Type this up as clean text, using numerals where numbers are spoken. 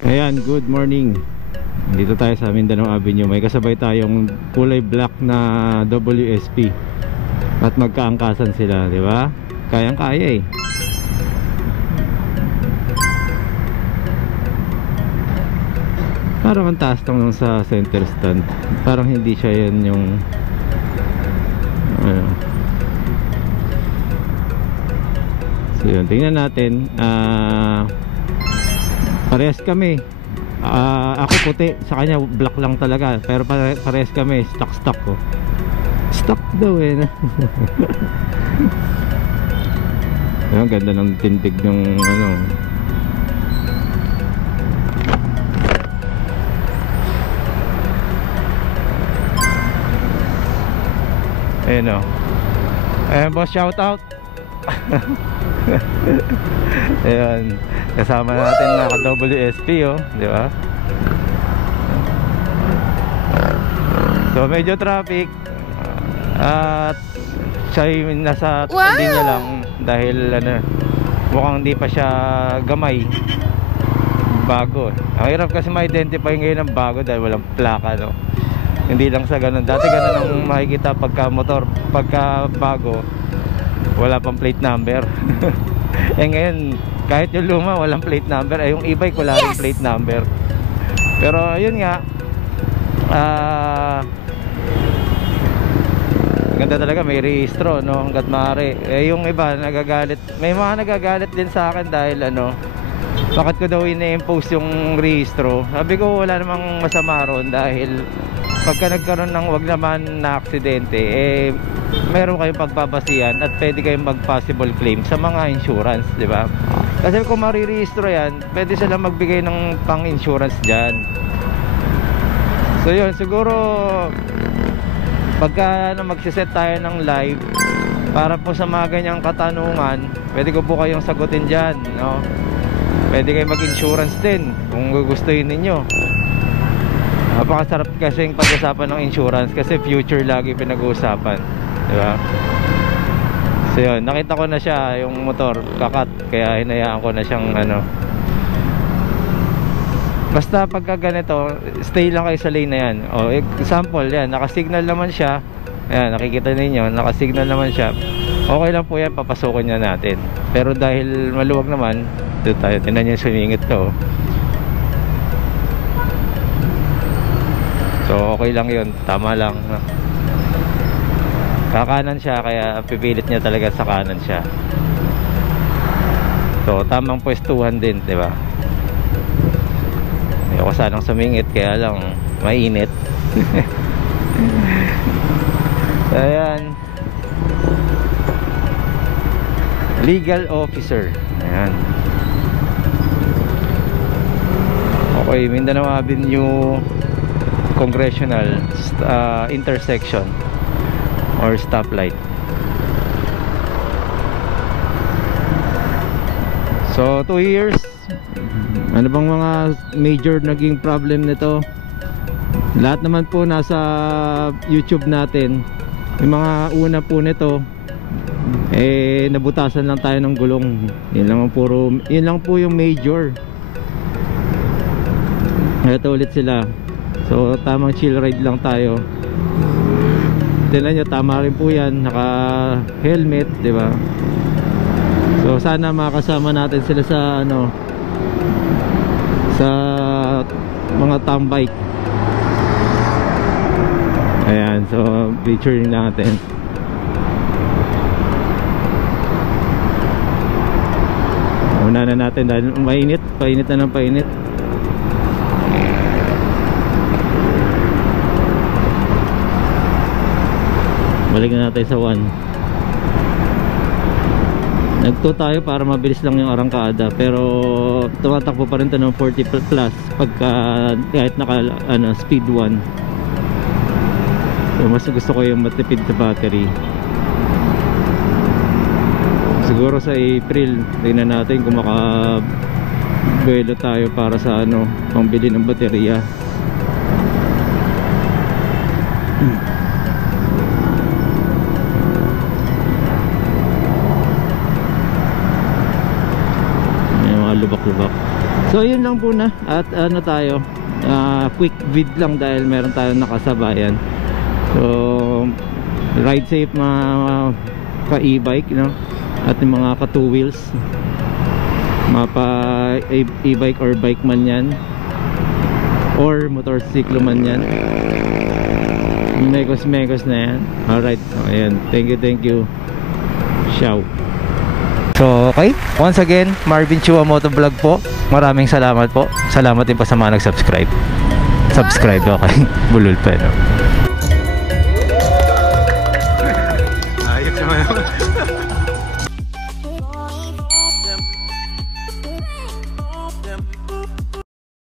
Ayan, good morning. Dito tayo sa Mindanao Avenue. May kasabay tayong kulay black na WSP. At magkaangkasan sila, di ba? Kayang-kaya eh. Parang ang taas lang nung sa center stand. Parang hindi siya yan yung ano. So yun, tingnan natin. Parehas kami. Ako puti, sa kanya black lang talaga. Pero parehas kami, stock ko. Stock daw eh. Ang ganda ng tindig ng ano. Ayan o. Ayan boss, shout out. Ayan, kasama natin na WSP oh, di ba? So medyo traffic at siya nasa linya lang dahil ano, mukhang hindi pa siya gamay. Bago. Ang hirap kasi ma-identify ngayon ng bago dahil walang plaka, no? Hindi lang sa ganun. Dati ganun ang makikita pagka motor, pagka bago wala pang plate number. Eh ngayon kahit yung luma walang plate number, eh yung e-bike wala rin plate number. Pero yun nga, ganda talaga, may rehistro, no, hanggat maaari. Eh yung iba nagagalit, may mga nagagalit din sa akin dahil ano, bakit ko daw ina-impose yung rehistro. Sabi ko wala namang masama ron dahil pagka nagkaroon ng wag naman na aksidente, eh meron kayong pagbabasihan at pwede kayong mag-possible claim sa mga insurance, di ba? Kasi kung marirehistro yan, pwede sila magbigay ng pang-insurance dyan. So yun, siguro pagka magsiset tayo ng live para po sa mga ganyang katanungan, pwede ko po kayong sagutin dyan, no? Pwede kayong mag-insurance din kung gugustuhin ninyo. Napakasarap kasi yung pag-usapan ng insurance kasi future lagi pinag-uusapan, di ba? So yun, nakita ko na siya yung motor kakat, kaya hinayaan ko na siyang ano. Basta pagka ganito, stay lang kayo sa lane na yan. O example yan, nakasignal naman siya. Ayan, nakikita ninyo, nakasignal naman siya. Okay lang po yan, papasukin niya natin. Pero dahil maluwag naman, dito tayo, tinan niyo sumingit to. So okay lang yun, tama lang. Kakanan siya, kaya pipilit niya talaga sa kanan siya. So tamang pwestuhan din, di ba? Ayoko sanang sumingit, kaya lang mainit. Ayan, legal officer. Ayan. Okay, Mindanao Avenue Congressional intersection or stoplight. So 2 years. Ano bang mga major naging problem nito? Lahat naman po nasa YouTube natin. Yung mga una po nito, eh nabutasan lang tayo ng gulong. Yun lang po yung major. Ito ulit sila. So tamang chill ride lang tayo. Tingnan nyo, tama rin po yan, naka helmet, di ba? So sana makasama natin sila sa ano, sa mga tambike. Ayan, so featuring natin. Una na natin dahil mainit, painit na ng painit. Balik na natin sa 1. Nag-2 tayo para mabilis lang yung arangkada, pero tumatakbo pa rin ito ng 40 plus pagka kahit naka speed 1. So mas gusto ko yung matipid sa battery. Siguro sa April tingnan natin kung makabuelo tayo para sa ano, pambili ng baterya. May mga lubak-lubak. So yun lang po na. At ano tayo, quick vid lang dahil meron tayong nakasabayan. So ride safe mga ka e-bike, no? At yung mga ka two wheels, mapa e-bike or bike man yan or motorsiklo man yan, megos na yan. Alright, so ayan, thank you. Ciao. So okay, once again, Marvin Chua Motovlog po. Maraming salamat po. Salamat din po sa mga nag-subscribe. Okay, bulol pa, no?